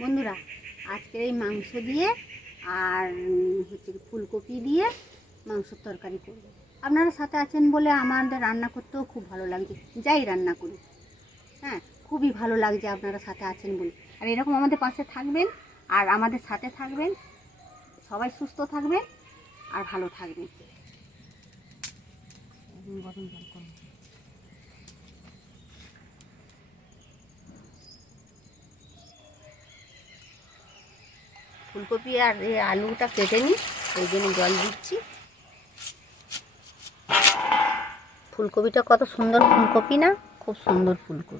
বন্ধুরা, আজকে এই মাংস দিয়ে আর হচ্ছে ফুলকপি দিয়ে মাংসের তরকারি করব। আপনারা সাথে আছেন বলে আমাদের রান্না করতেও খুব ভালো লাগছে, যাই রান্না করি। হ্যাঁ, খুবই ভালো লাগছে আপনারা সাথে আছেন বলে। আর এরকম আমাদের পাশে থাকবেন আর আমাদের সাথে থাকবেন, সবাই সুস্থ থাকবেন আর ভালো থাকবেন। গরম জল করুন। ফুলকপি আর আলুটা কেটে নিই, ওই জন্য জল দিচ্ছি। ফুলকপিটা কত সুন্দর ফুলকপি না, খুব সুন্দর ফুলকপি।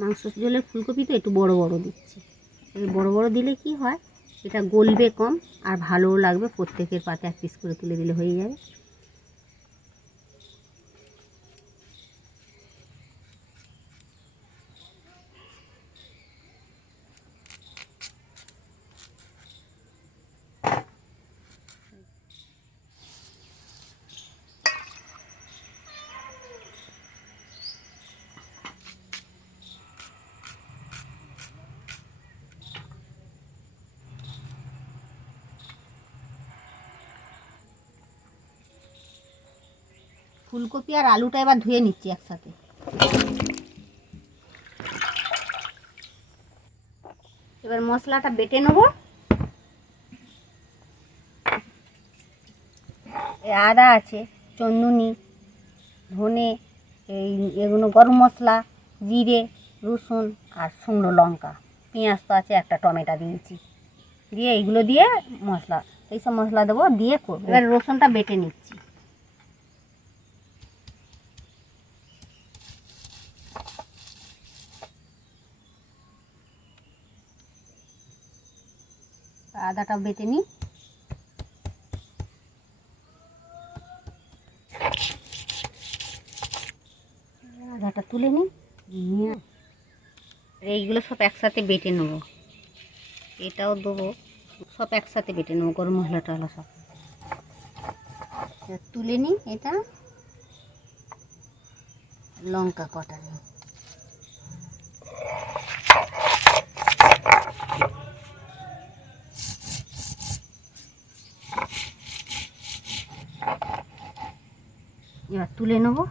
মাংস ঝোলের ফুলকপি তো একটু বড় বড় দিচ্ছি। এই বড় বড় দিলে কি হয়, এটা গলবে কম আর ভালোও লাগবে। প্রত্যেকের পাতে এক পিস করে তুলে দিলে হয়ে যাবে। ফুলকপি আর আলুটা এবার ধুয়ে নিচ্ছি একসাথে। এবার মশলাটা বেটে নেব। আদা আছে, চন্দুনি, ধনে, এগুলো গরম মশলা, জিরে, রসুন আর শুকনো লঙ্কা, পেঁয়াজ তো আছে, একটা টমেটো দিয়েছি। দিয়ে এইগুলো দিয়ে মশলা, এইসব মশলা দেবো, দিয়ে করবো। এবার রসুনটা বেটে নিচ্ছি। আদাটাও বেটে নিই। আদাটা তুলে নিই, নিয়ে এইগুলো সব একসাথে বেটে নেবো। এটাও দেবো, সব একসাথে বেটে নেবো, গরম মশলাটা হলো সব তুলে নিই। এটা লঙ্কা কটা নিই, এবার তুলে নেবো।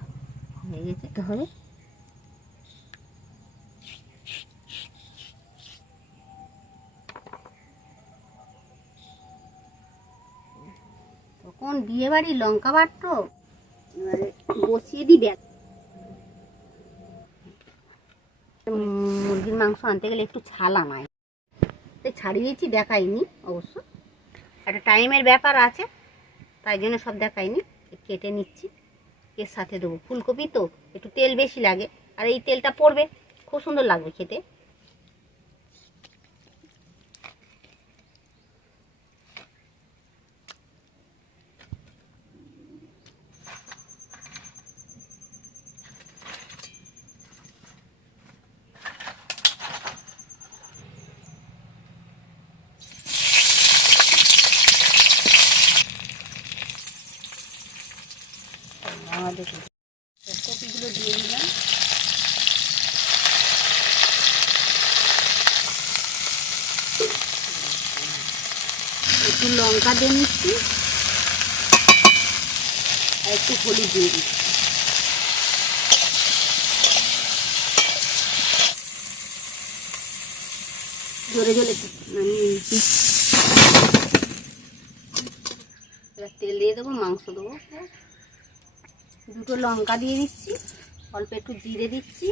হয়ে গেছে তো, হবে। তখন বিয়ে বাড়ি লঙ্কা বাটতো, এবারে বসিয়ে দিই ব্যাগ। মুরগির মাংস আনতে গেলে একটু ছাল আনায়, তাই ছাড়িয়েছি, দেখাইনি অবশ্য, একটা টাইমের ব্যাপার আছে, তাই জন্য সব দেখাইনি। কেটে নিচ্ছি, এর সাথে দেবো ফুলকপি, তো একটু তেল বেশি লাগে, আর এই তেলটা পড়বে, খুব সুন্দর লাগবে খেতে। আমাদের কপিগুলো দিয়ে দিলাম। একটু লঙ্কা দিয়ে নিচ্ছি আর একটু হলুদ দিয়ে দিচ্ছি। জোরে জোরে এবার তেল দিয়ে দেবো, মাংস দেবো। দুটো লঙ্কা দিয়ে দিচ্ছি, অল্প একটু জিরে দিচ্ছি,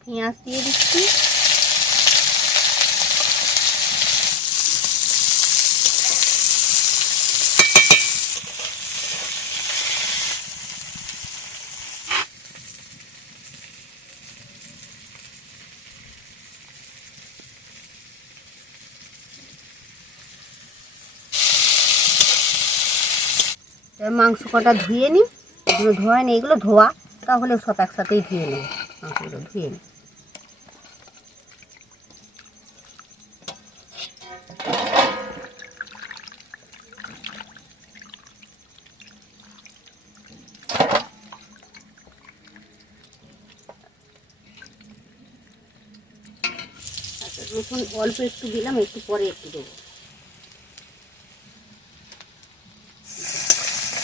পেঁয়াজ দিয়ে দিচ্ছি, এবার মাংস কটা ধুয়ে নিই, এগুলো ধোয়া নেই, এগুলো ধোয়া, তাহলে সব একসাথেই ধুয়ে নেব। মাংসগুলো ধুয়ে নিই। রসুন অল্প একটু দিলাম, একটু পরে একটু দেবো।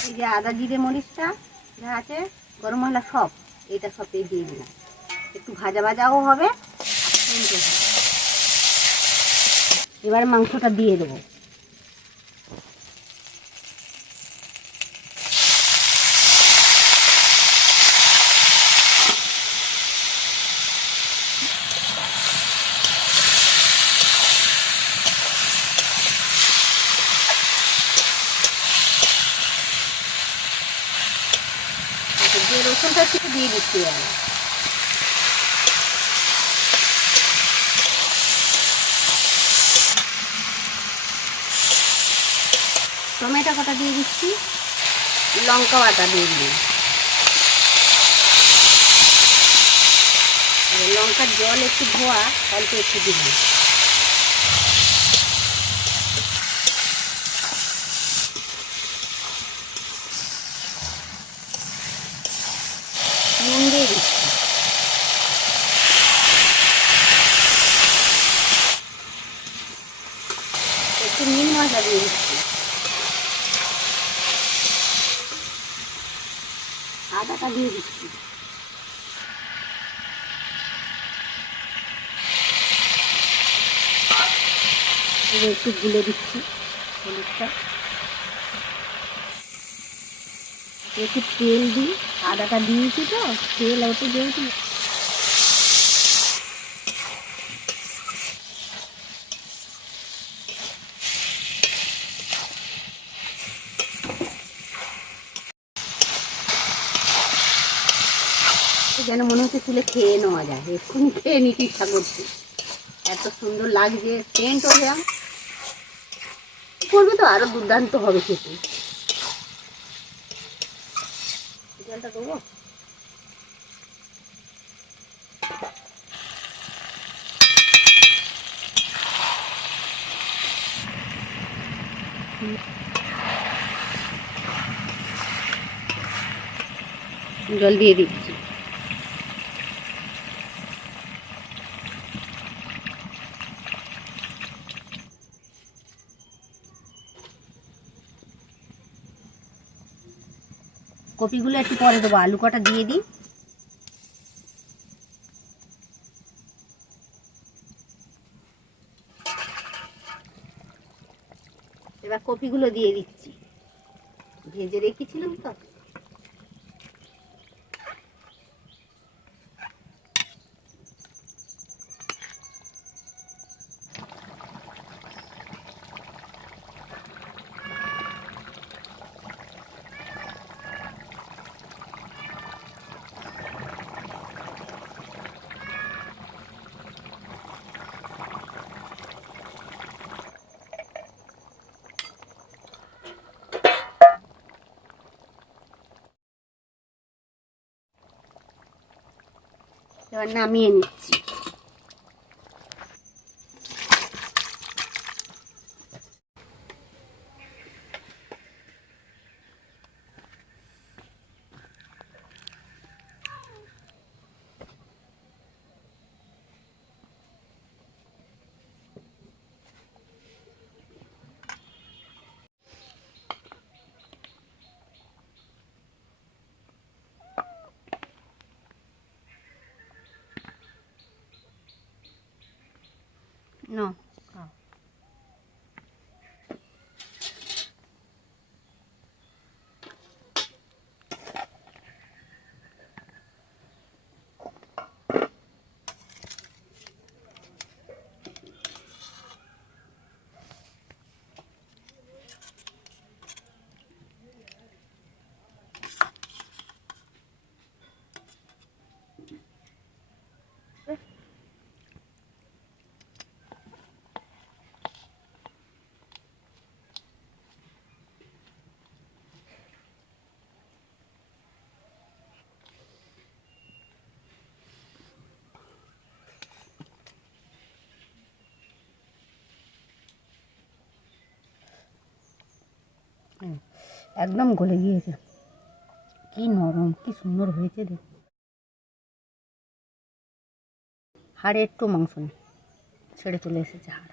এই যে আদা জিরে মরিচটা যা আছে, গরম মশলা সব, এটা সবই দিয়ে দিলাম। একটু ভাজা ভাজাও হবে। এবার মাংসটা দিয়ে দেবো। যে রসুনটা থেকে দিয়ে দিচ্ছি আমি। টমেটো কটা দিয়ে দিচ্ছি, লঙ্কা বাটা দিয়ে দিই। লঙ্কার জল একটু ধোয়া, অল্প একটু দিলাম। নুন দিয়ে দিচ্ছি। একটু নীল মশলা দিয়ে দিচ্ছি। আদাটা দিয়ে দিচ্ছি। একটু গুলে দিচ্ছি হলুদটা। একটু তেল দিই, আদাটা দিয়েছি তো, তেল একটু দিয়েছি। যেন মনে হচ্ছে তুলে খেয়ে নেওয়া যায়, এক্ষুনি খেয়ে নিতে ইচ্ছা করছে, এত সুন্দর লাগছে, সেন্ট হয়ে যায়। করবে তো আরো দুর্দান্ত হবে খেতে। জলটা দেবো। জল দিয়ে দিচ্ছি। কপিগুলো একটু পরে দেবো, আলু কটা দিয়ে দিই। এবার কপিগুলো দিয়ে দিচ্ছি, ভেজে রেখেছিলাম তো। এবার নামিয়ে নিচ্ছি। একদম গলে গিয়েছে, কি নরম, কি সুন্দর হয়েছে দেখ। হাড়ে একটু মাংস নেই, ছেড়ে চলে এসেছে হাড়।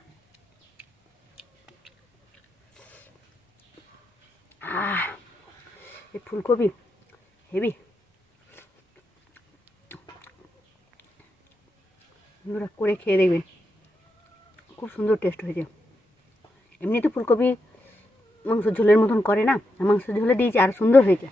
এই ফুলকপি হেভি, বন্ধুরা করে খেয়ে দেখবেন, খুব সুন্দর টেস্ট হয়েছে। এমনিতে ফুলকপি মাংস ঝোলের মতন করে না, মাংস ঝোলে দিয়েছি, আরও সুন্দর হয়েছে।